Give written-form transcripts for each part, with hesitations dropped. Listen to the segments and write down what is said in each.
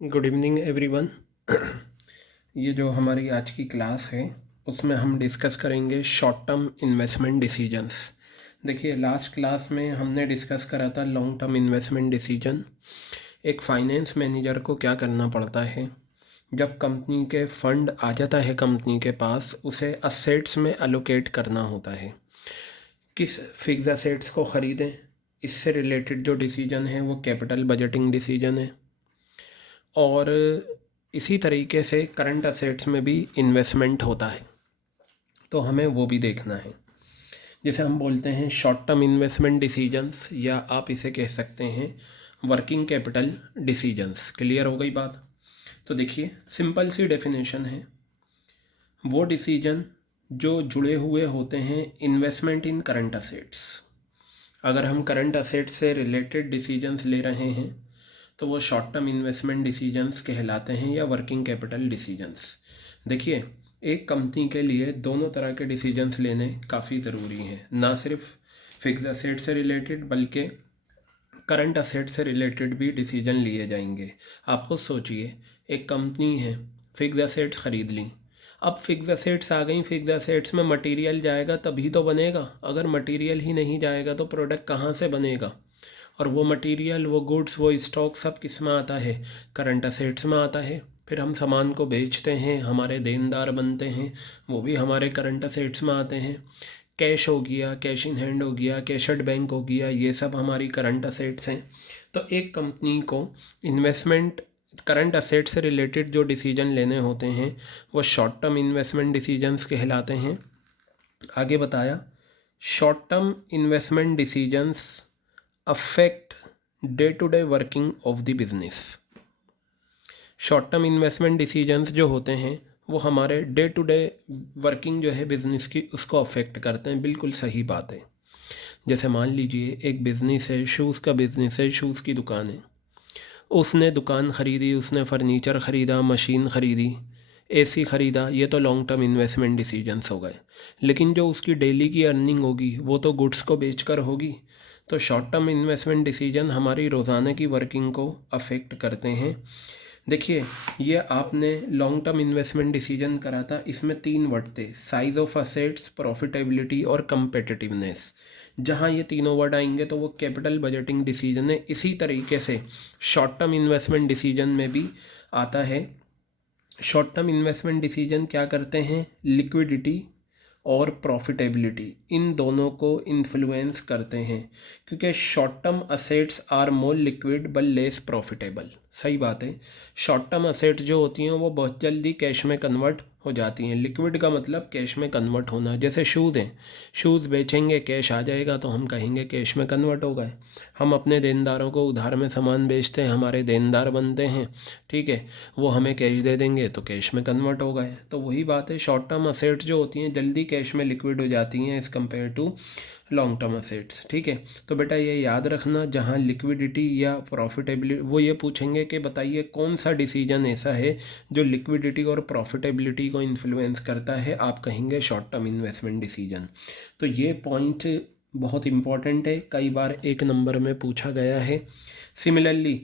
Good evening everyone. ये जो हमारी आज की क्लास है उसमें हम डिस्कस करेंगे शॉर्ट टर्म इन्वेस्टमेंट डिसीजंस। देखिए, लास्ट क्लास में हमने डिस्कस करा था लॉन्ग टर्म इन्वेस्टमेंट डिसीजन। एक फाइनेंस मैनेजर को क्या करना पड़ता है जब कंपनी के फंड आ जाता है कंपनी के पास, उसे असेट्स में अलोकेट करना होता है। किस फिक्स असेट्स को ख़रीदें, इससे रिलेटेड जो डिसीजन है वो कैपिटल बजटिंग डिसीजन है। और इसी तरीके से करंट असेट्स में भी इन्वेस्टमेंट होता है, तो हमें वो भी देखना है। जैसे हम बोलते हैं शॉर्ट टर्म इन्वेस्टमेंट डिसीजंस, या आप इसे कह सकते हैं वर्किंग कैपिटल डिसीजंस। क्लियर हो गई बात? तो देखिए, सिंपल सी डेफिनेशन है, वो डिसीजन जो जुड़े हुए होते हैं इन्वेस्टमेंट इन करंट असेट्स। अगर हम करंट असेट्स से रिलेटेड डिसीजंस ले रहे हैं तो वो शॉर्ट टर्म इन्वेस्टमेंट डिसीजंस कहलाते हैं, या वर्किंग कैपिटल डिसीजंस। देखिए, एक कंपनी के लिए दोनों तरह के डिसीजंस लेने काफ़ी ज़रूरी हैं, ना सिर्फ फिक्स असेट से रिलेटेड बल्कि करंट असेट से रिलेटेड भी डिसीजन लिए जाएंगे। आप खुद सोचिए, एक कंपनी है, फिक्स असेट्स ख़रीद ली। अब फिक्स असेट्स आ गई, फिक्स असेट्स में मटेरियल जाएगा तभी तो बनेगा। अगर मटेरियल ही नहीं जाएगा तो प्रोडक्ट कहाँ से बनेगा? और वो मटेरियल, वो गुड्स, वो स्टॉक सब किस में आता है? करंट असेट्स में आता है। फिर हम सामान को बेचते हैं, हमारे देनदार बनते हैं, वो भी हमारे करंट असेट्स में आते हैं। कैश हो गया, कैश इन हैंड हो गया, कैश एट बैंक हो गया, ये सब हमारी करंट असेट्स हैं। तो एक कंपनी को इन्वेस्टमेंट करंट असेट से रिलेटेड जो डिसीजन लेने होते हैं वो शॉर्ट टर्म इन्वेस्टमेंट डिसीजंस कहलाते हैं। आगे बताया, short term investment decisions affect day to day working of the business. Short term investment decisions जो होते हैं वो हमारे डे टू डे वर्किंग जो है बिज़नेस की, उसको अफेक्ट करते हैं। बिल्कुल सही बात है। जैसे मान लीजिए एक बिज़नेस है, शूज़ का बिज़नेस है, शूज़ की दुकान है। उसने दुकान ख़रीदी, उसने फर्नीचर ख़रीदा, मशीन ख़रीदी, एसी ख़रीदा, ये तो लॉन्ग टर्म इन्वेस्टमेंट डिसीजंस हो गए। लेकिन जो उसकी डेली की अर्निंग होगी वो तो गुड्स को बेचकर होगी। तो शॉर्ट टर्म इन्वेस्टमेंट डिसीजन हमारी रोज़ाना की वर्किंग को अफेक्ट करते हैं। देखिए, ये आपने लॉन्ग टर्म इन्वेस्टमेंट डिसीजन करा था, इसमें 3 वर्ड थे, साइज ऑफ असेट्स, प्रॉफिटेबिलिटी और कंपेटिटिवनेस। जहाँ ये तीनों वर्ड आएंगे तो वो कैपिटल बजटिंग डिसीजन है। इसी तरीके से शॉर्ट टर्म इन्वेस्टमेंट डिसीजन में भी आता है। शॉर्ट टर्म इन्वेस्टमेंट डिसीजन क्या करते हैं? लिक्विडिटी और प्रॉफिटेबिलिटी, इन दोनों को इन्फ्लुएंस करते हैं, क्योंकि short term assets are more liquid but less profitable. सही बात है। शॉर्ट टर्म असेट्स जो होती हैं वो बहुत जल्दी कैश में कन्वर्ट हो जाती हैं। लिक्विड का मतलब कैश में कन्वर्ट होना। जैसे शूज़ हैं, शूज़ बेचेंगे, कैश आ जाएगा तो हम कहेंगे कैश में कन्वर्ट हो गए। हम अपने देनदारों को उधार में सामान बेचते हैं, हमारे देनदार बनते हैं, ठीक है, वो हमें कैश दे देंगे तो कैश में कन्वर्ट हो गए। तो वही बात है, शॉर्ट टर्म असेट्स जो होती हैं जल्दी कैश में लिक्विड हो जाती हैं as compare to long term assets. ठीक है, तो बेटा ये याद रखना, जहाँ लिक्विडिटी या प्रॉफिटेबिलिटी, वो ये पूछेंगे कि बताइए कौन सा डिसीजन ऐसा है जो लिक्विडिटी और प्रॉफिटेबिलिटी को इन्फ्लुएंस करता है, आप कहेंगे शॉर्ट टर्म इन्वेस्टमेंट डिसीजन। तो ये पॉइंट बहुत इंपॉर्टेंट है, कई बार एक नंबर में पूछा गया है। Similarly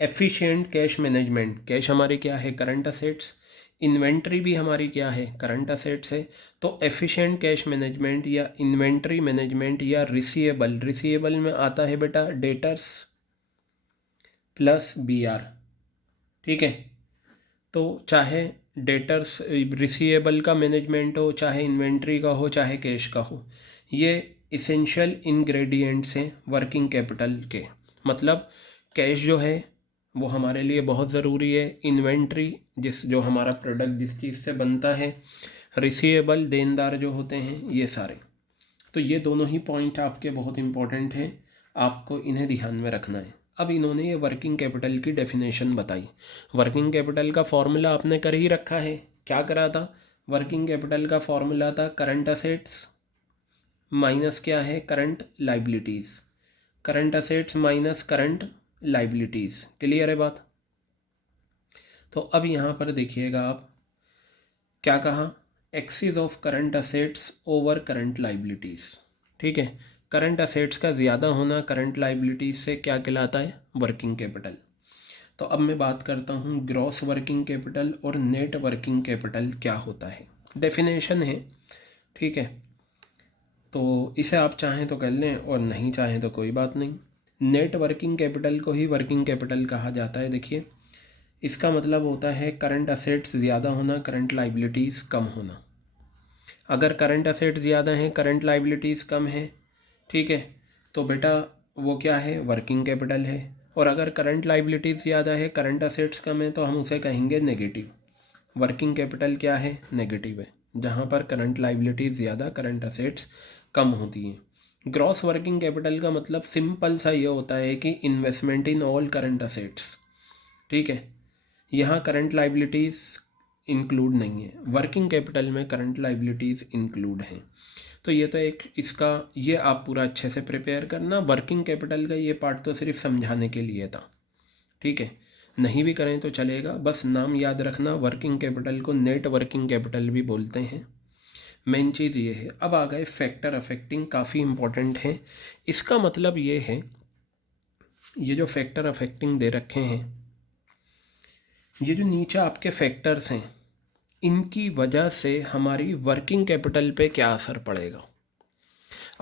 efficient cash management, cash हमारे क्या है? Current assets. इन्वेंट्री भी हमारी क्या है? करंट असेट्स है। तो एफिशिएंट कैश मैनेजमेंट या इन्वेंट्री मैनेजमेंट या रिसीवेबल, रिसीवेबल में आता है बेटा डेटर्स प्लस बीआर। ठीक है, तो चाहे डेटर्स रिसीवेबल का मैनेजमेंट हो, चाहे इन्वेंट्री का हो, चाहे कैश का हो, ये इसेंशियल इंग्रेडिएंट्स हैं वर्किंग कैपिटल के। मतलब कैश जो है वो हमारे लिए बहुत ज़रूरी है, इन्वेंट्री जो हमारा प्रोडक्ट जिस चीज़ से बनता है, रिसीवेबल देनदार जो होते हैं, ये सारे। तो ये दोनों ही पॉइंट आपके बहुत इंपॉर्टेंट हैं, आपको इन्हें ध्यान में रखना है। अब इन्होंने ये वर्किंग कैपिटल की डेफिनेशन बताई। वर्किंग कैपिटल का फॉर्मूला आपने कर ही रखा है। क्या करा था? वर्किंग कैपिटल का फॉर्मूला था करंट असेट्स माइनस क्या है? Current liabilities. Current assets minus current liabilities. Clear है बात? तो अब यहाँ पर देखिएगा आप, क्या कहा? Axis of current assets over current liabilities. ठीक है, करंट असेट्स का ज़्यादा होना करंट लाइबिलिटीज़ से क्या कहलाता है? Working capital. तो अब मैं बात करता हूँ ग्रॉस वर्किंग कैपिटल और नेट वर्किंग कैपिटल क्या होता है। डेफिनेशन है, ठीक है, तो इसे आप चाहें तो कर लें और नहीं चाहें तो कोई बात नहीं। नेट वर्किंग कैपिटल को ही वर्किंग कैपिटल कहा जाता है। देखिए, इसका मतलब होता है करंट असेट्स ज़्यादा होना, करंट लाइबिलिटीज़ कम होना। अगर करंट असेट्स ज़्यादा हैं, करंट लाइबिलिटीज़ कम है, ठीक है, तो बेटा वो क्या है, वर्किंग कैपिटल है। और अगर करंट लाइबिलिटीज़ ज़्यादा है, करंट असेट्स कम है, तो हम उसे कहेंगे नेगेटिव। वर्किंग कैपिटल क्या है, नेगेटिव है, जहाँ पर करंट लाइबिलिटीज़ ज़्यादा, करंट असेट्स कम होती हैं। ग्रॉस वर्किंग कैपिटल का मतलब सिंपल सा ये होता है कि investment in all current assets, ठीक है। यहाँ करंट लाइबिलिटीज़ इंक्लूड नहीं है, वर्किंग कैपिटल में करंट लाइबिलिटीज़ इंक्लूड हैं। तो ये तो एक इसका, ये आप पूरा अच्छे से प्रिपेयर करना। वर्किंग कैपिटल का ये पार्ट तो सिर्फ समझाने के लिए था, ठीक है, नहीं भी करें तो चलेगा, बस नाम याद रखना। वर्किंग कैपिटल को नेट वर्किंग कैपिटल भी बोलते हैं। मेन चीज़ ये है। अब आ गए फैक्टर अफेक्टिंग, काफ़ी इम्पोर्टेंट है। इसका मतलब ये है, ये जो फैक्टर अफेक्टिंग दे रखे हैं, ये जो नीचे आपके फैक्टर्स हैं, इनकी वजह से हमारी वर्किंग कैपिटल पे क्या असर पड़ेगा।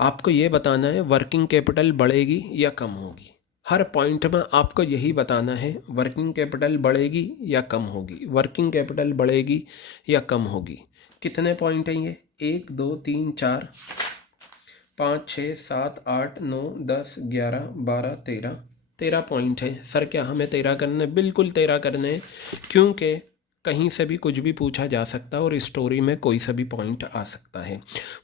आपको ये बताना है वर्किंग कैपिटल बढ़ेगी या कम होगी। हर पॉइंट में आपको यही बताना है, वर्किंग कैपिटल बढ़ेगी या कम होगी, वर्किंग कैपिटल बढ़ेगी या कम होगी। कितने पॉइंट हैं ये, 1 2 3 4 5 6 7 8 9 10 11 12 13 पॉइंट है। सर क्या हमें 13 करने, बिल्कुल 13 करने, क्योंकि कहीं से भी कुछ भी पूछा जा सकता है और स्टोरी में कोई सा भी पॉइंट आ सकता है।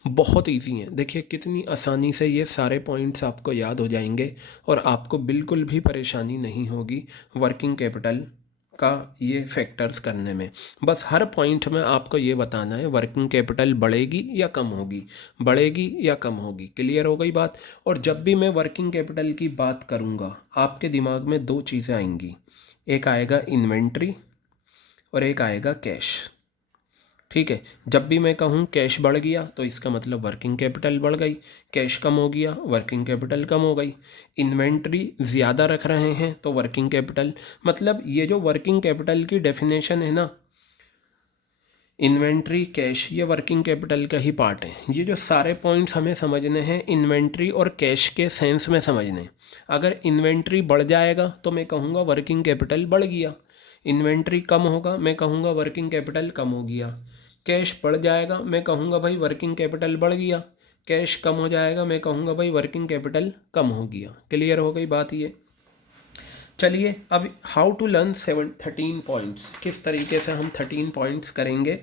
बहुत इजी है, देखिए कितनी आसानी से ये सारे पॉइंट्स आपको याद हो जाएंगे और आपको बिल्कुल भी परेशानी नहीं होगी वर्किंग कैपिटल का ये फैक्टर्स करने में। बस हर पॉइंट में आपको ये बताना है वर्किंग कैपिटल बढ़ेगी या कम होगी, बढ़ेगी या कम होगी। क्लियर हो गई बात। और जब भी मैं वर्किंग कैपिटल की बात करूँगा, आपके दिमाग में 2 चीज़ें आएंगी, एक आएगा इन्वेंट्री और एक आएगा कैश, ठीक है। जब भी मैं कहूँ कैश बढ़ गया तो इसका मतलब वर्किंग कैपिटल बढ़ गई, कैश कम हो गया वर्किंग कैपिटल कम हो गई। इन्वेंट्री ज़्यादा रख रहे हैं तो वर्किंग कैपिटल, मतलब ये जो वर्किंग कैपिटल की डेफिनेशन है ना, इन्वेंट्री कैश, ये वर्किंग कैपिटल का ही पार्ट है। ये जो सारे पॉइंट्स हमें समझने हैं इन्वेंट्री और कैश के सेंस में समझने। अगर इन्वेंट्री बढ़ जाएगा तो मैं कहूँगा वर्किंग कैपिटल बढ़ गया, इन्वेंट्री कम होगा मैं कहूँगा वर्किंग कैपिटल कम हो गया। कैश बढ़ जाएगा मैं कहूँगा भाई वर्किंग कैपिटल बढ़ गया, कैश कम हो जाएगा मैं कहूँगा भाई वर्किंग कैपिटल कम हो गया। क्लियर हो गई बात ये। चलिए अब हाउ टू लर्न 13 पॉइंट्स, किस तरीके से हम 13 पॉइंट्स करेंगे।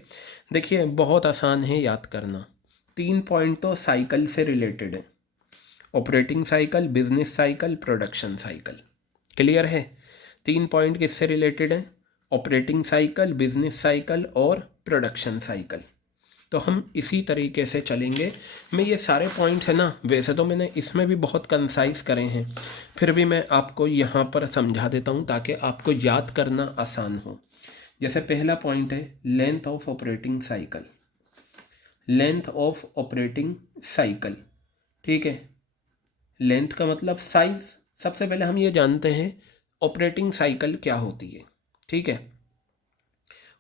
देखिए बहुत आसान है याद करना। 3 पॉइंट तो साइकिल से रिलेटेड है, operating cycle, business cycle, production cycle. Clear है। 3 पॉइंट किससे रिलेटेड है, ऑपरेटिंग साइकिल, बिजनेस साइकिल और प्रोडक्शन साइकिल। तो हम इसी तरीके से चलेंगे। मैं ये सारे पॉइंट्स है ना, वैसे तो मैंने इसमें भी बहुत कंसाइज करे हैं, फिर भी मैं आपको यहाँ पर समझा देता हूँ ताकि आपको याद करना आसान हो। जैसे पहला पॉइंट है length of operating cycle, length of operating cycle, ठीक है। लेंथ का मतलब साइज। सबसे पहले हम ये जानते हैं ऑपरेटिंग साइकिल क्या होती है, ठीक है।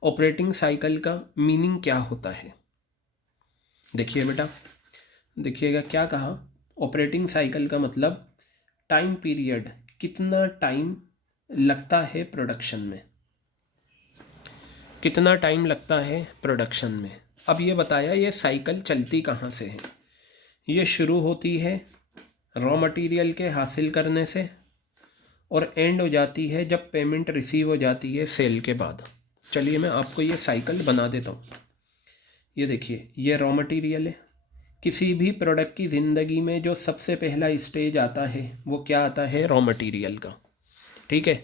ऑपरेटिंग साइकिल का मीनिंग क्या होता है, देखिए बेटा, देखिएगा क्या कहा। ऑपरेटिंग साइकिल का मतलब टाइम पीरियड, कितना टाइम लगता है प्रोडक्शन में, कितना टाइम लगता है प्रोडक्शन में। अब ये बताया ये साइकिल चलती कहाँ से है, ये शुरू होती है रॉ मटेरियल के हासिल करने से और एंड हो जाती है जब पेमेंट रिसीव हो जाती है सेल के बाद। चलिए मैं आपको ये साइकिल बना देता हूँ। ये देखिए ये रॉ मटेरियल है। किसी भी प्रोडक्ट की ज़िंदगी में जो सबसे पहला स्टेज आता है वो क्या आता है, रॉ मटेरियल का, ठीक है।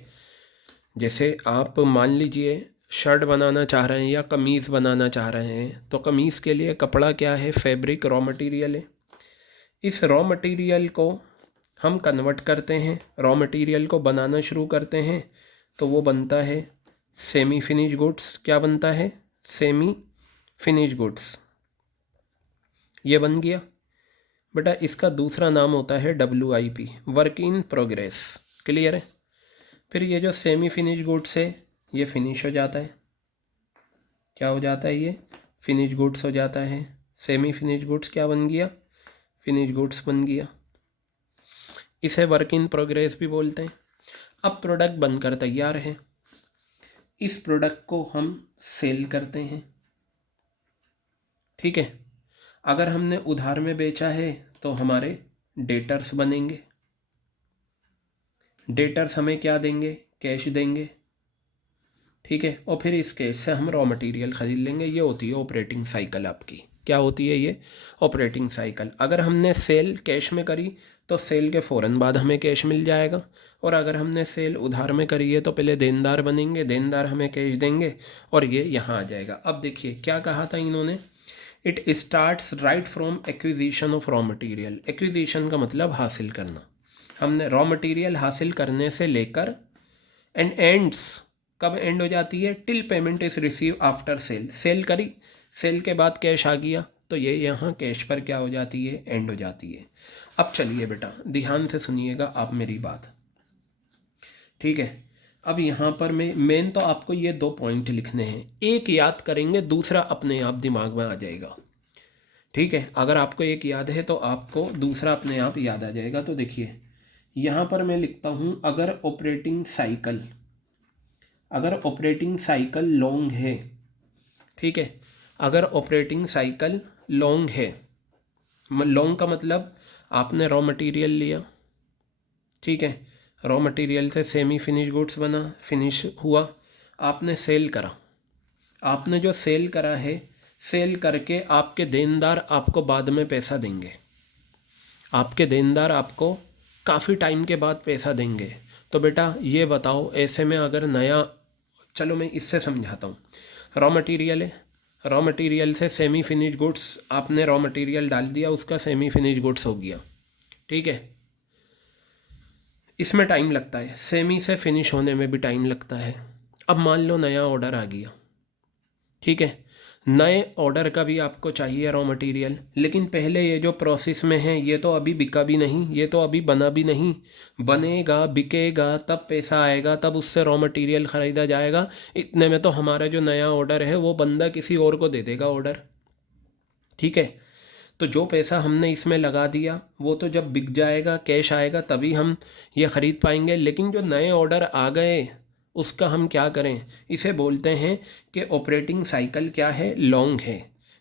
जैसे आप मान लीजिए शर्ट बनाना चाह रहे हैं या कमीज़ बनाना चाह रहे हैं, तो कमीज़ के लिए कपड़ा क्या है, फैब्रिक रॉ मटेरियल है। इस रॉ मटेरियल को हम कन्वर्ट करते हैं, रॉ मटेरियल को बनाना शुरू करते हैं, तो वो बनता है सेमी फिनिश गुड्स। क्या बनता है, सेमी फिनिश गुड्स। ये बन गया बेटा। इसका दूसरा नाम होता है WIP, work in progress. Clear है। फिर ये जो सेमी फिनिश गुड्स है ये फिनिश हो जाता है, क्या हो जाता है, ये फिनिश गुड्स हो जाता है। सेमी फिनिश गुड्स क्या बन गया, फिनिश गुड्स बन गया। इसे वर्क इन प्रोग्रेस भी बोलते हैं। अब प्रोडक्ट बनकर तैयार है, इस प्रोडक्ट को हम सेल करते हैं, ठीक है। अगर हमने उधार में बेचा है तो हमारे डेटर्स बनेंगे, डेटर्स हमें क्या देंगे, कैश देंगे, ठीक है। और फिर इस कैश से हम रॉ मटेरियल ख़रीद लेंगे। ये होती है ऑपरेटिंग साइकिल आपकी, क्या होती है ये ऑपरेटिंग साइकिल। अगर हमने सेल कैश में करी तो सेल के फ़ौरन बाद हमें कैश मिल जाएगा, और अगर हमने सेल उधार में करी है तो पहले देनदार बनेंगे, देनदार हमें कैश देंगे और ये यहाँ आ जाएगा। अब देखिए क्या कहा था इन्होंने, it starts right from acquisition of raw material. Acquisition का मतलब हासिल करना, हमने रॉ मटेरियल हासिल करने से लेकर एंड एंड्स, कब एंड हो जाती है, till payment is receive after sale. Sale करी, सेल के बाद कैश आ गया तो ये यहाँ कैश पर क्या हो जाती है, एंड हो जाती है। अब चलिए बेटा ध्यान से सुनिएगा आप मेरी बात, ठीक है। अब यहाँ पर मैं मेन तो आपको ये 2 पॉइंट लिखने हैं, एक याद करेंगे दूसरा अपने आप दिमाग में आ जाएगा, ठीक है। अगर आपको एक याद है तो आपको दूसरा अपने आप याद आ जाएगा। तो देखिए यहाँ पर मैं लिखता हूँ, अगर ऑपरेटिंग साइकिल लॉन्ग है, ठीक है, अगर ऑपरेटिंग साइकिल लॉन्ग है, लॉन्ग का मतलब आपने रॉ मटेरियल लिया, ठीक है, रॉ मटेरियल से सेमी फिनिश गुड्स बना, फिनिश हुआ, आपने सेल करा, आपने जो सेल करा है, सेल करके आपके देनदार आपको बाद में पैसा देंगे, आपके देनदार आपको काफ़ी टाइम के बाद पैसा देंगे। तो बेटा ये बताओ ऐसे में अगर नया, चलो मैं इससे समझाता हूँ, रॉ मटेरियल है, रॉ मटेरियल से सेमी फिनिश गुड्स, आपने रॉ मटेरियल डाल दिया, उसका सेमी फिनिश गुड्स हो गया, ठीक है। इसमें टाइम लगता है, सेमी से फिनिश होने में भी टाइम लगता है। अब मान लो नया ऑर्डर आ गया, ठीक है, नए ऑर्डर का भी आपको चाहिए रॉ मटेरियल, लेकिन पहले ये जो प्रोसेस में है ये तो अभी बिका भी नहीं, ये तो अभी बना भी नहीं, बनेगा बिकेगा तब पैसा आएगा, तब उससे रॉ मटेरियल ख़रीदा जाएगा। इतने में तो हमारा जो नया ऑर्डर है वो बंदा किसी और को दे देगा ऑर्डर, ठीक है। तो जो पैसा हमने इसमें लगा दिया वो तो जब बिक जाएगा, कैश आएगा, तभी हम ये ख़रीद पाएंगे। लेकिन जो नए ऑर्डर आ गए उसका हम क्या करें, इसे बोलते हैं कि ऑपरेटिंग साइकिल क्या है, लॉन्ग है,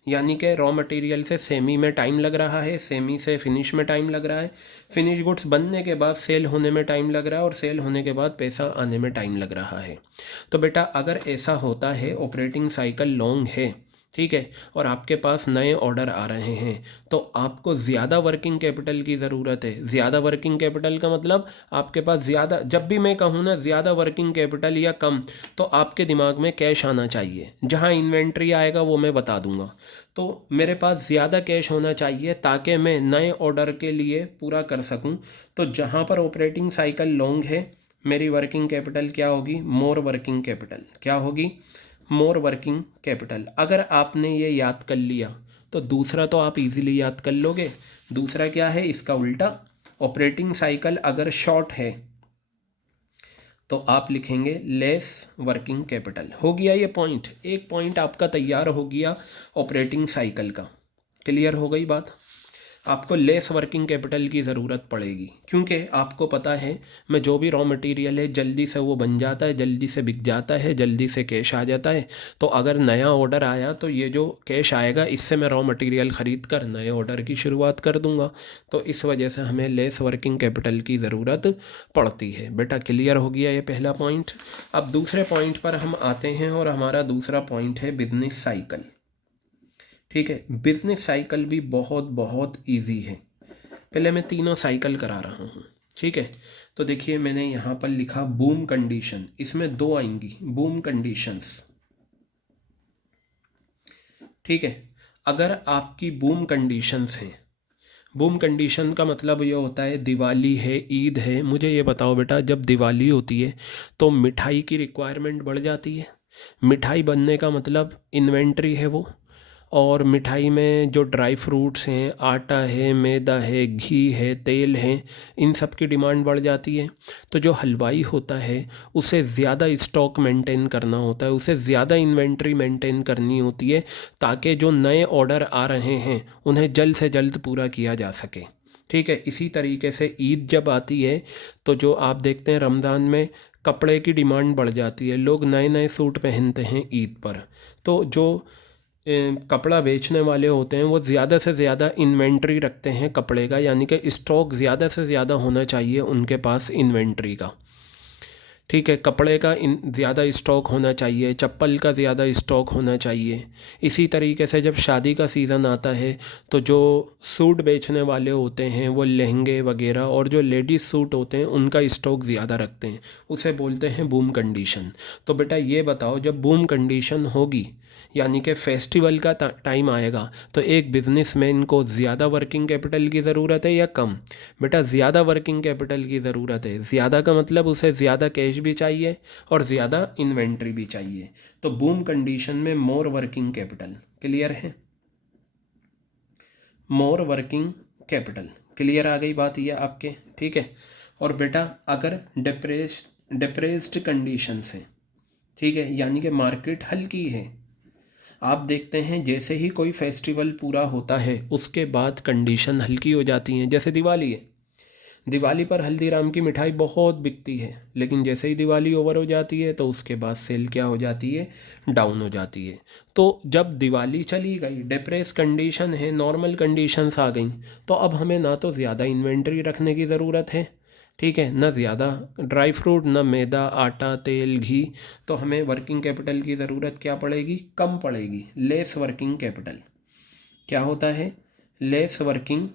यानी कि रॉ मटेरियल से सेमी में टाइम लग रहा है, सेमी से फिनिश में टाइम लग रहा है, फिनिश गुड्स बनने के बाद सेल होने में टाइम लग रहा है, और सेल होने के बाद पैसा आने में टाइम लग रहा है। तो बेटा अगर ऐसा होता है, ऑपरेटिंग साइकिल लॉन्ग है, ठीक है, और आपके पास नए ऑर्डर आ रहे हैं, तो आपको ज़्यादा वर्किंग कैपिटल की ज़रूरत है। ज़्यादा वर्किंग कैपिटल का मतलब आपके पास ज़्यादा, जब भी मैं कहूँ ना ज़्यादा वर्किंग कैपिटल या कम, तो आपके दिमाग में कैश आना चाहिए। जहाँ इन्वेंट्री आएगा वो मैं बता दूंगा। तो मेरे पास ज़्यादा कैश होना चाहिए ताकि मैं नए ऑर्डर के लिए पूरा कर सकूँ। तो जहाँ पर ऑपरेटिंग साइकिल लॉन्ग है, मेरी वर्किंग कैपिटल क्या होगी, मोर वर्किंग कैपिटल, क्या होगी, मोर वर्किंग कैपिटल। अगर आपने ये याद कर लिया तो दूसरा तो आप इजीली याद कर लोगे। दूसरा क्या है, इसका उल्टा, ऑपरेटिंग साइकिल अगर शॉर्ट है तो आप लिखेंगे लेस वर्किंग कैपिटल। हो गया ये पॉइंट, एक पॉइंट आपका तैयार हो गया ऑपरेटिंग साइकिल का। क्लियर हो गई बात। आपको लेस वर्किंग कैपिटल की ज़रूरत पड़ेगी, क्योंकि आपको पता है मैं जो भी रॉ मटेरियल है जल्दी से वो बन जाता है, जल्दी से बिक जाता है, जल्दी से कैश आ जाता है। तो अगर नया ऑर्डर आया तो ये जो कैश आएगा इससे मैं रॉ मटेरियल ख़रीद कर नए ऑर्डर की शुरुआत कर दूंगा। तो इस वजह से हमें लेस वर्किंग कैपिटल की ज़रूरत पड़ती है। बेटा क्लियर हो गया ये पहला पॉइंट। अब दूसरे पॉइंट पर हम आते हैं, और हमारा दूसरा पॉइंट है बिजनेस साइकिल। ठीक है, बिजनेस साइकिल भी बहुत बहुत इजी है। पहले मैं तीनों साइकिल करा रहा हूँ, ठीक है। तो देखिए मैंने यहाँ पर लिखा बूम कंडीशन, इसमें 2 आएंगी बूम कंडीशंस, ठीक है। अगर आपकी बूम कंडीशंस हैं, बूम कंडीशन का मतलब ये होता है दिवाली है, ईद है। मुझे ये बताओ बेटा, जब दिवाली होती है तो मिठाई की रिक्वायरमेंट बढ़ जाती है। मिठाई बनने का मतलब इन्वेंट्री है वो, और मिठाई में जो ड्राई फ्रूट्स हैं, आटा है, मैदा है, घी है, तेल है, इन सब की डिमांड बढ़ जाती है। तो जो हलवाई होता है उसे ज़्यादा स्टॉक मेंटेन करना होता है, उसे ज़्यादा इन्वेंट्री मेंटेन करनी होती है, ताकि जो नए ऑर्डर आ रहे हैं उन्हें जल्द से जल्द पूरा किया जा सके। ठीक है, इसी तरीके से ईद जब आती है तो जो आप देखते हैं रमज़ान में कपड़े की डिमांड बढ़ जाती है, लोग नए नए सूट पहनते हैं ईद पर। तो जो कपड़ा बेचने वाले होते हैं वो ज़्यादा से ज़्यादा इन्वेंट्री रखते हैं कपड़े का, यानी कि स्टॉक ज़्यादा से ज़्यादा होना चाहिए उनके पास इन्वेंट्री का। ठीक है, कपड़े का ज़्यादा स्टॉक होना चाहिए, चप्पल का ज़्यादा स्टॉक होना चाहिए। इसी तरीके से जब शादी का सीज़न आता है तो जो सूट बेचने वाले होते हैं वो लहंगे वगैरह और जो लेडीज़ सूट होते हैं उनका स्टॉक ज़्यादा रखते हैं, उसे बोलते हैं बूम कंडीशन। तो बेटा ये बताओ, जब बूम कंडीशन होगी यानी कि फेस्टिवल का टाइम आएगा तो एक बिजनेसमैन को ज़्यादा वर्किंग कैपिटल की ज़रूरत है या कम? बेटा ज़्यादा वर्किंग कैपिटल की ज़रूरत है। ज़्यादा का मतलब उसे ज़्यादा कैश भी चाहिए और ज़्यादा इन्वेंट्री भी चाहिए। तो बूम कंडीशन में मोर वर्किंग कैपिटल। क्लियर है? मोर वर्किंग कैपिटल। क्लियर आ गई बात ये आपके? ठीक है। और बेटा अगर डिप्रेस्ड कंडीशन से, ठीक है, यानी कि मार्केट हल्की है, आप देखते हैं जैसे ही कोई फेस्टिवल पूरा होता है उसके बाद कंडीशन हल्की हो जाती हैं। जैसे दिवाली है, दिवाली पर हल्दीराम की मिठाई बहुत बिकती है, लेकिन जैसे ही दिवाली ओवर हो जाती है तो उसके बाद सेल क्या हो जाती है? डाउन हो जाती है। तो जब दिवाली चली गई, डिप्रेस कंडीशन है, नॉर्मल कंडीशंस आ गई, तो अब हमें ना तो ज़्यादा इन्वेंट्री रखने की ज़रूरत है, ठीक है, ना ज़्यादा ड्राई फ्रूट, ना मैदा, आटा, तेल, घी। तो हमें वर्किंग कैपिटल की ज़रूरत क्या पड़ेगी? कम पड़ेगी, लेस वर्किंग कैपिटल। क्या होता है? Less working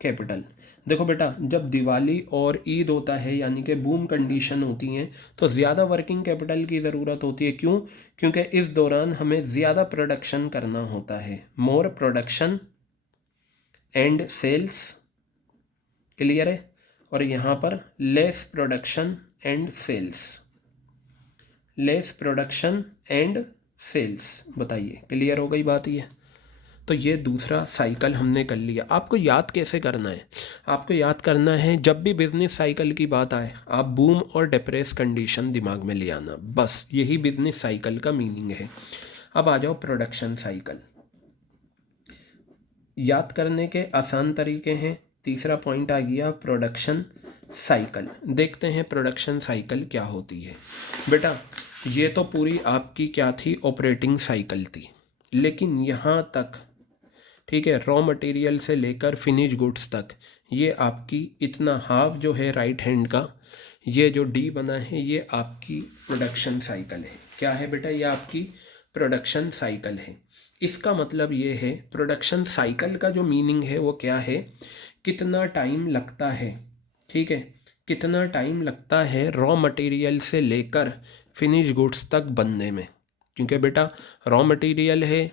capital. देखो बेटा, जब दिवाली और ईद होता है यानी कि बूम कंडीशन होती हैं तो ज़्यादा वर्किंग कैपिटल की ज़रूरत होती है। क्यों? क्योंकि इस दौरान हमें ज़्यादा प्रोडक्शन करना होता है, more production and sales. Clear है? और यहाँ पर less production and sales, less production and sales. बताइए, क्लियर हो गई बात ये? तो ये दूसरा साइकिल हमने कर लिया। आपको याद कैसे करना है? आपको याद करना है, जब भी बिजनेस साइकिल की बात आए आप बूम और डिप्रेस कंडीशन दिमाग में ले आना, बस यही बिजनेस साइकिल का मीनिंग है। अब आ जाओ प्रोडक्शन साइकिल। याद करने के आसान तरीके हैं। तीसरा पॉइंट आ गया प्रोडक्शन साइकिल। देखते हैं प्रोडक्शन साइकिल क्या होती है। बेटा ये तो पूरी आपकी क्या थी? ऑपरेटिंग साइकिल थी। लेकिन यहाँ तक, ठीक है, रॉ मटेरियल से लेकर फिनिश गुड्स तक, ये आपकी इतना हाफ जो है राइट हैंड का, ये जो डी बना है ये आपकी प्रोडक्शन साइकिल है। क्या है बेटा? ये आपकी प्रोडक्शन साइकिल है। इसका मतलब ये है, प्रोडक्शन साइकिल का जो मीनिंग है वो क्या है? कितना टाइम लगता है, ठीक है, कितना टाइम लगता है रॉ मटेरियल से लेकर फिनिश गुड्स तक बनने में। क्योंकि बेटा रॉ मटेरियल है,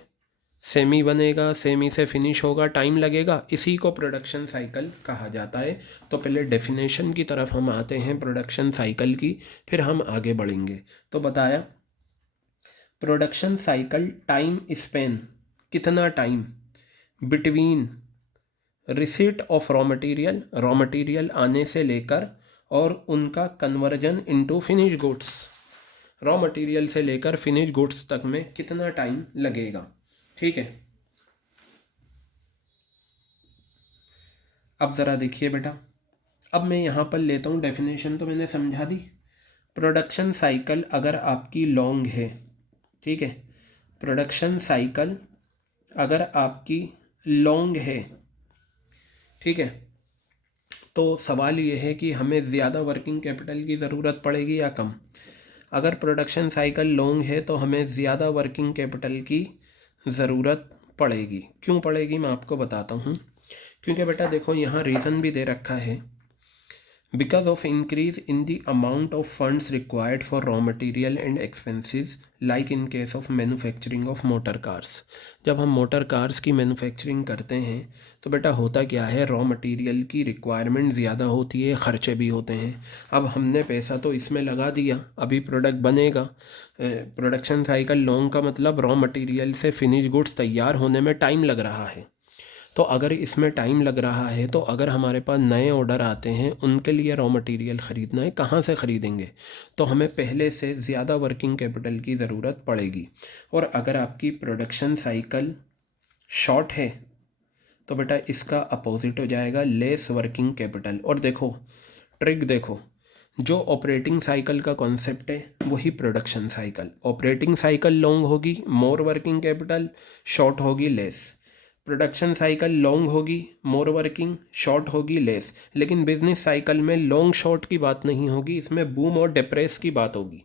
सेमी बनेगा, सेमी से फिनिश होगा, टाइम लगेगा, इसी को प्रोडक्शन साइकिल कहा जाता है। तो पहले डेफिनेशन की तरफ हम आते हैं प्रोडक्शन साइकिल की, फिर हम आगे बढ़ेंगे। तो बताया प्रोडक्शन साइकिल टाइम स्पेन, कितना time between receipt of raw material, raw material आने से लेकर और उनका conversion into finish goods, raw material से लेकर फिनिश गुड्स तक में कितना टाइम लगेगा। ठीक है, अब ज़रा देखिए बेटा, अब मैं यहाँ पर लेता हूँ डेफिनेशन, तो मैंने समझा दी। प्रोडक्शन साइकिल अगर आपकी लॉन्ग है, ठीक है, प्रोडक्शन साइकिल अगर आपकी लॉन्ग है, ठीक है, तो सवाल ये है कि हमें ज़्यादा वर्किंग कैपिटल की ज़रूरत पड़ेगी या कम। अगर प्रोडक्शन साइकिल लॉन्ग है तो हमें ज़्यादा वर्किंग कैपिटल की ज़रूरत पड़ेगी। क्यों पड़ेगी मैं आपको बताता हूँ। क्योंकि बेटा देखो यहाँ रीज़न भी दे रखा है, because of increase in the amount of funds required for raw material and expenses like in case of manufacturing of motor cars. जब हम मोटर कार्स की मैन्युफैक्चरिंग करते हैं तो बेटा होता क्या है, रॉ मटेरियल की रिक्वायरमेंट ज़्यादा होती है, ख़र्चे भी होते हैं। अब हमने पैसा तो इसमें लगा दिया, अभी प्रोडक्ट बनेगा। प्रोडक्शन साइकिल लॉन्ग का मतलब रॉ मटेरियल से फिनिश गुड्स तैयार होने में टाइम लग रहा है। तो अगर इसमें टाइम लग रहा है तो अगर हमारे पास नए ऑर्डर आते हैं उनके लिए रॉ मटेरियल ख़रीदना है, कहाँ से ख़रीदेंगे? तो हमें पहले से ज़्यादा वर्किंग कैपिटल की ज़रूरत पड़ेगी। और अगर आपकी प्रोडक्शन साइकिल शॉर्ट है तो बेटा इसका अपोजिट हो जाएगा लेस वर्किंग कैपिटल। और देखो ट्रिक देखो, जो ऑपरेटिंग साइकिल का कॉन्सेप्ट है वही production cycle. Operating cycle long होगी, मोर वर्किंग कैपिटल, शॉर्ट होगी लेस। प्रोडक्शन साइकिल लॉन्ग होगी, मोर वर्किंग, शॉर्ट होगी लेस। लेकिन बिजनेस साइकिल में लॉन्ग शॉर्ट की बात नहीं होगी, इसमें बूम और डिप्रेस की बात होगी।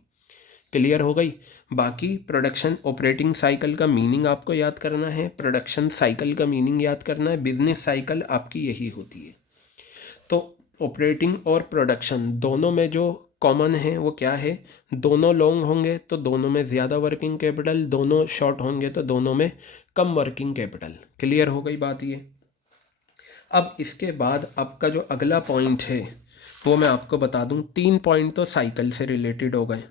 क्लियर हो गई? बाकी प्रोडक्शन ऑपरेटिंग साइकिल का मीनिंग आपको याद करना है, प्रोडक्शन साइकिल का मीनिंग याद करना है, बिजनेस साइकिल आपकी यही होती है। तो ऑपरेटिंग और प्रोडक्शन दोनों में जो कॉमन है वो क्या है? दोनों लॉन्ग होंगे तो दोनों में ज़्यादा वर्किंग कैपिटल, दोनों शॉर्ट होंगे तो दोनों में कम वर्किंग कैपिटल। क्लियर हो गई बात ये? अब इसके बाद आपका जो अगला पॉइंट है वो मैं आपको बता दूं। 3 पॉइंट तो साइकिल से रिलेटेड हो गए,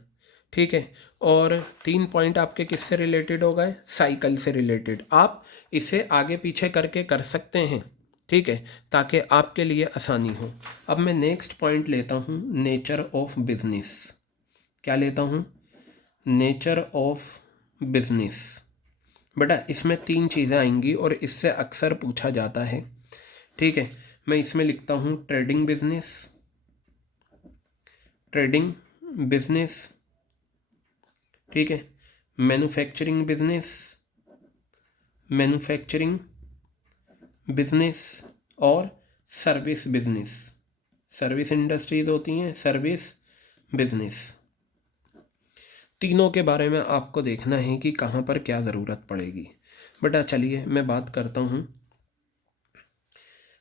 ठीक है, और 3 पॉइंट आपके किससे रिलेटेड हो गए? साइकिल से रिलेटेड। आप इसे आगे पीछे करके कर सकते हैं, ठीक है, ताकि आपके लिए आसानी हो। अब मैं नेक्स्ट पॉइंट लेता हूँ, नेचर ऑफ बिजनेस। क्या लेता हूँ? Nature of business. बेटा इसमें 3 चीज़ें आएंगी और इससे अक्सर पूछा जाता है, ठीक है। मैं इसमें लिखता हूँ ट्रेडिंग बिजनेस, ट्रेडिंग बिजनेस, ठीक है, मैन्युफैक्चरिंग बिजनेस, मैन्युफैक्चरिंग बिजनेस, और सर्विस बिजनेस। सर्विस इंडस्ट्रीज होती हैं, सर्विस बिजनेस। तीनों के बारे में आपको देखना है कि कहाँ पर क्या ज़रूरत पड़ेगी। बेटा चलिए मैं बात करता हूँ।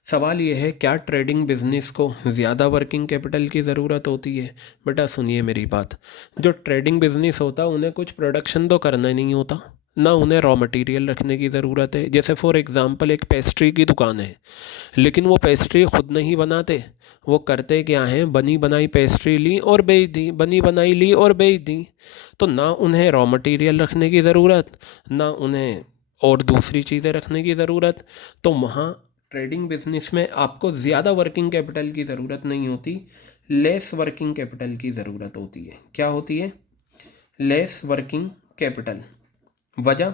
सवाल ये है, क्या ट्रेडिंग बिजनेस को ज़्यादा वर्किंग कैपिटल की ज़रूरत होती है? बेटा सुनिए मेरी बात, जो ट्रेडिंग बिजनेस होता है उन्हें कुछ प्रोडक्शन तो करना ही नहीं होता, ना उन्हें रॉ मटेरियल रखने की ज़रूरत है। जैसे फॉर एग्ज़ाम्पल एक पेस्ट्री की दुकान है, लेकिन वो पेस्ट्री ख़ुद नहीं बनाते। वो करते क्या हैं, बनी बनाई पेस्ट्री ली और बेच दी, बनी बनाई ली और बेच दी। तो ना उन्हें रॉ मटेरियल रखने की ज़रूरत, ना उन्हें और दूसरी चीज़ें रखने की ज़रूरत। तो वहाँ ट्रेडिंग बिजनेस में आपको ज़्यादा वर्किंग कैपिटल की ज़रूरत नहीं होती, लेस वर्किंग कैपिटल की ज़रूरत होती है। क्या होती है? Less working capital. वजह?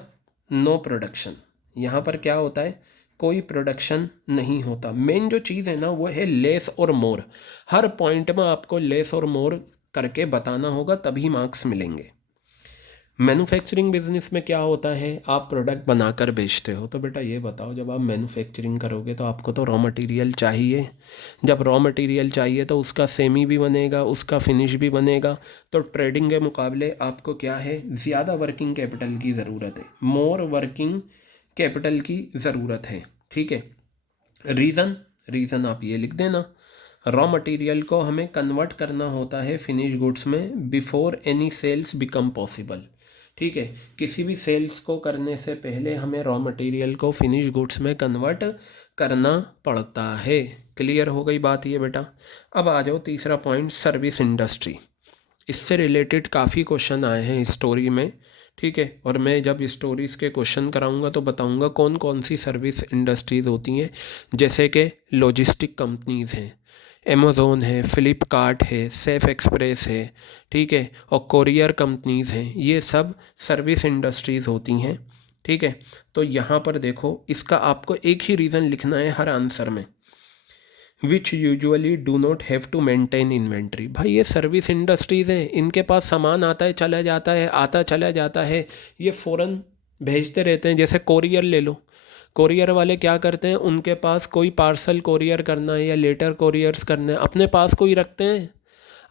No production. यहाँ पर क्या होता है? कोई प्रोडक्शन नहीं होता। मेन जो चीज़ है ना वो है लेस और मोर। हर पॉइंट में आपको लेस और मोर करके बताना होगा, तभी मार्क्स मिलेंगे। मैन्युफैक्चरिंग बिजनेस में क्या होता है, आप प्रोडक्ट बनाकर बेचते हो। तो बेटा ये बताओ, जब आप मैन्युफैक्चरिंग करोगे तो आपको तो रॉ मटेरियल चाहिए। जब रॉ मटेरियल चाहिए तो उसका सेमी भी बनेगा, उसका फिनिश भी बनेगा। तो ट्रेडिंग के मुकाबले आपको क्या है, ज़्यादा वर्किंग कैपिटल की ज़रूरत है, मोर वर्किंग कैपिटल की ज़रूरत है, ठीक है। रीज़न आप ये लिख देना, रॉ मटेरियल को हमें कन्वर्ट करना होता है फिनिश गुड्स में before any sales become possible, ठीक है। किसी भी सेल्स को करने से पहले हमें रॉ मटेरियल को फिनिश गुड्स में कन्वर्ट करना पड़ता है। क्लियर हो गई बात ये बेटा? अब आ जाओ तीसरा पॉइंट, सर्विस इंडस्ट्री। इससे रिलेटेड काफ़ी क्वेश्चन आए हैं स्टोरी में, ठीक है, और मैं जब स्टोरीज़ के क्वेश्चन कराऊंगा तो बताऊंगा कौन कौन सी सर्विस इंडस्ट्रीज़ होती हैं। जैसे कि लॉजिस्टिक कंपनीज़ हैं, अमेज़ोन है, फ्लिपकार्ट है, सेफ एक्सप्रेस है, ठीक है, और कोरियर कंपनीज़ हैं। ये सब सर्विस इंडस्ट्रीज़ होती हैं, ठीक है। तो यहाँ पर देखो, इसका आपको एक ही रीज़न लिखना है हर आंसर में, which usually do not have to maintain inventory. भाई ये सर्विस इंडस्ट्रीज़ हैं, इनके पास सामान आता है चला जाता है, आता चला जाता है, ये फ़ौरन भेजते रहते हैं। जैसे कोरियर ले लो, कोरियर वाले क्या करते हैं, उनके पास कोई पार्सल कोरियर करना है या लेटर कोरियर्स करना है, अपने पास कोई रखते हैं,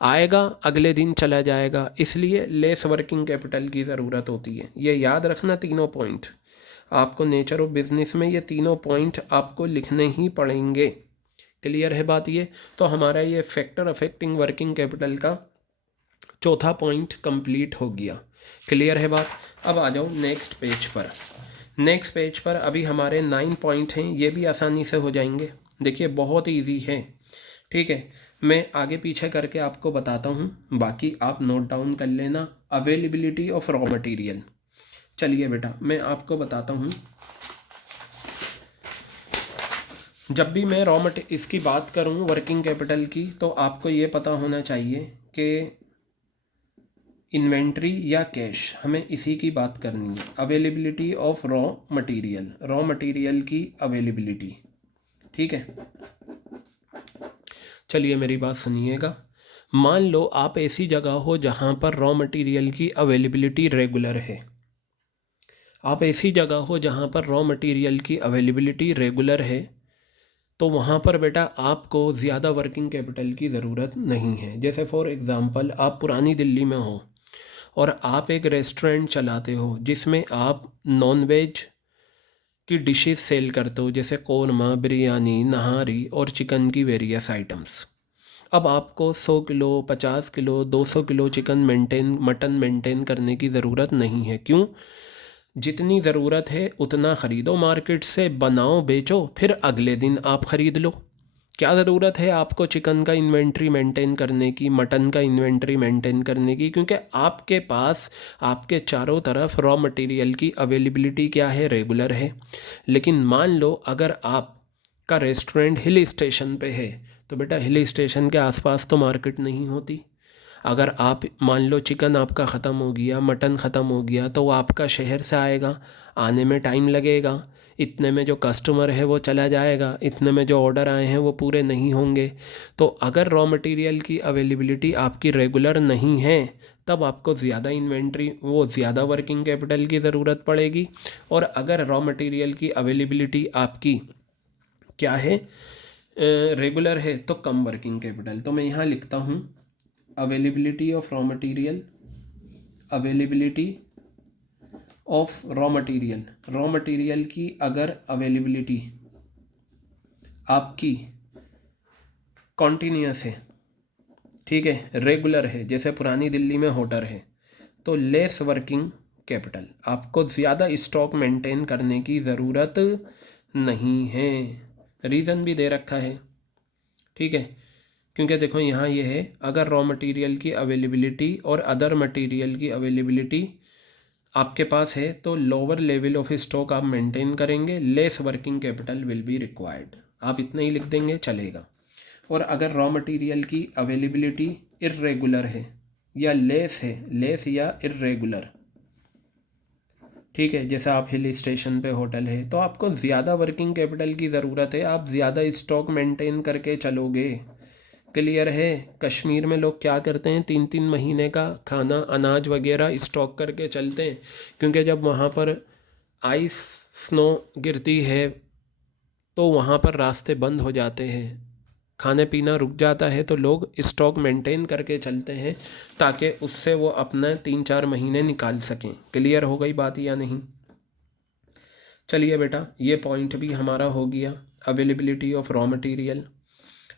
आएगा अगले दिन चला जाएगा। इसलिए लेस वर्किंग कैपिटल की ज़रूरत होती है। ये याद रखना तीनों पॉइंट आपको, नेचर ऑफ बिजनेस में ये तीनों पॉइंट आपको लिखने ही पड़ेंगे। क्लियर है बात ये? तो हमारा ये फैक्टर अफेक्टिंग वर्किंग कैपिटल का चौथा पॉइंट कंप्लीट हो गया। क्लियर है बात? अब आ जाओ नेक्स्ट पेज पर। नेक्स्ट पेज पर अभी हमारे 9 पॉइंट हैं, ये भी आसानी से हो जाएंगे। देखिए बहुत ईजी है, ठीक है। मैं आगे पीछे करके आपको बताता हूँ, बाकी आप नोट डाउन कर लेना। अवेलेबिलिटी ऑफ रॉ मटेरियल, चलिए बेटा मैं आपको बताता हूँ। जब भी मैं इसकी बात करूँ वर्किंग कैपिटल की, तो आपको ये पता होना चाहिए कि इन्वेंट्री या कैश, हमें इसी की बात करनी है। Availability of raw material, raw material की अवेलेबिलिटी, ठीक है। चलिए मेरी बात सुनिएगा। मान लो आप ऐसी जगह हो जहाँ पर रॉ मटेरियल की अवेलेबिलिटी रेगुलर है। आप ऐसी जगह हो जहाँ पर रॉ मटेरियल की अवेलेबिलिटी रेगुलर है, तो वहाँ पर बेटा आपको ज़्यादा वर्किंग कैपिटल की ज़रूरत नहीं है। जैसे फॉर एग्ज़ाम्पल आप पुरानी दिल्ली में हो और आप एक रेस्टोरेंट चलाते हो जिसमें आप नॉन वेज की डिशेस सेल करते हो, जैसे कौरमा, बिरयानी, नहारी और चिकन की वेरियस आइटम्स। अब आपको 100 kilo, 50 kilo, 200 kilo mutton maintain करने की ज़रूरत नहीं है। क्यों? जितनी ज़रूरत है उतना ख़रीदो मार्केट से, बनाओ, बेचो, फिर अगले दिन आप ख़रीद लो। क्या ज़रूरत है आपको चिकन का इन्वेंट्री मेंटेन करने की, मटन का इन्वेंट्री मेंटेन करने की? क्योंकि आपके पास आपके चारों तरफ रॉ मटेरियल की अवेलेबिलिटी क्या है, रेगुलर है। लेकिन मान लो अगर आपका रेस्टोरेंट हिल स्टेशन पे है, तो बेटा हिल स्टेशन के आसपास तो मार्केट नहीं होती। अगर आप मान लो चिकन आपका ख़त्म हो गया, मटन ख़त्म हो गया, तो वो आपका शहर से आएगा, आने में टाइम लगेगा, इतने में जो कस्टमर है वो चला जाएगा, इतने में जो ऑर्डर आए हैं वो पूरे नहीं होंगे। तो अगर रॉ मटेरियल की अवेलेबिलिटी आपकी रेगुलर नहीं है, तब आपको ज़्यादा इन्वेंट्री, वो ज़्यादा वर्किंग कैपिटल की ज़रूरत पड़ेगी। और अगर रॉ मटेरियल की अवेलेबिलिटी आपकी क्या है, रेगुलर है, तो कम वर्किंग कैपिटल। तो मैं यहाँ लिखता हूँ availability of raw material, availability of raw material, raw material की अगर अवेलेबिलिटी आपकी कॉन्टीन्यूस है, ठीक है, रेगुलर है, जैसे पुरानी दिल्ली में होटल है, तो लेस वर्किंग कैपिटल, आपको ज़्यादा स्टॉक मेंटेन करने की ज़रूरत नहीं है। रीज़न भी दे रखा है, ठीक है। क्योंकि देखो यहाँ ये है, अगर रॉ मटेरियल की अवेलेबिलिटी और अदर मटेरियल की अवेलेबिलिटी आपके पास है, तो लोअर लेवल ऑफ स्टॉक आप मेंटेन करेंगे, less working capital will be required. आप इतना ही लिख देंगे चलेगा। और अगर रॉ मटेरियल की अवेलेबिलिटी इर्रेगुलर है या लेस है, लेस या इर्रेगुलर, ठीक है, जैसे आप हिल स्टेशन पे होटल है, तो आपको ज़्यादा वर्किंग कैपिटल की ज़रूरत है, आप ज़्यादा स्टॉक मेंटेन करके चलोगे। क्लियर है? कश्मीर में लोग क्या करते हैं, 3-3 महीने का खाना, अनाज वगैरह स्टॉक करके चलते हैं, क्योंकि जब वहाँ पर आइस, स्नो गिरती है तो वहाँ पर रास्ते बंद हो जाते हैं, खाने पीना रुक जाता है, तो लोग स्टॉक मेंटेन करके चलते हैं ताकि उससे वो अपना 3-4 महीने निकाल सकें। क्लियर हो गई बात या नहीं? चलिए बेटा ये पॉइंट भी हमारा हो गया, अवेलेबिलिटी ऑफ रॉ मटेरियल।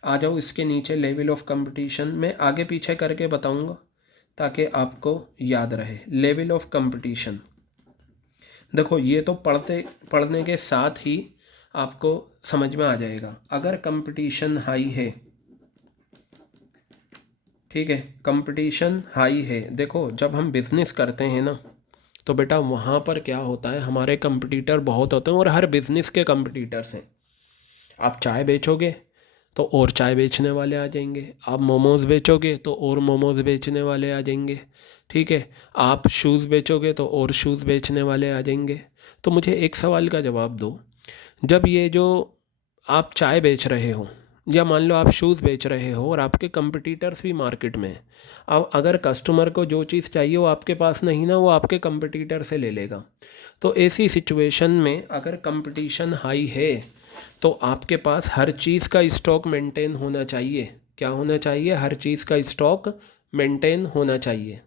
आ जाओ इसके नीचे लेवल ऑफ कंपटीशन, मैं आगे पीछे करके बताऊंगा ताकि आपको याद रहे। लेवल ऑफ कंपटीशन, देखो ये तो पढ़ने के साथ ही आपको समझ में आ जाएगा। अगर कंपटीशन हाई है, ठीक है, कंपटीशन हाई है, देखो जब हम बिज़नेस करते हैं ना, तो बेटा वहाँ पर क्या होता है, हमारे कंपटीटर बहुत होते हैं और हर बिज़नेस के कंपटीटर्स हैं। आप चाय बेचोगे तो और चाय बेचने वाले आ जाएंगे, आप मोमोज़ बेचोगे तो और मोमोज़ बेचने वाले आ जाएंगे, ठीक है, आप शूज़ बेचोगे तो और शूज़ बेचने वाले आ जाएंगे। तो मुझे एक सवाल का जवाब दो, जब ये जो आप चाय बेच रहे हो या मान लो आप शूज़ बेच रहे हो और आपके कंपटीटर्स भी मार्केट में, अब अगर कस्टमर को जो चीज़ चाहिए वो आपके पास नहीं ना, वो आपके कंपटीटर से ले लेगा। तो ऐसी सिचुएशन में अगर कंपटीशन हाई है तो आपके पास हर चीज़ का स्टॉक मेंटेन होना चाहिए। क्या होना चाहिए? हर चीज़ का स्टॉक मेंटेन होना चाहिए।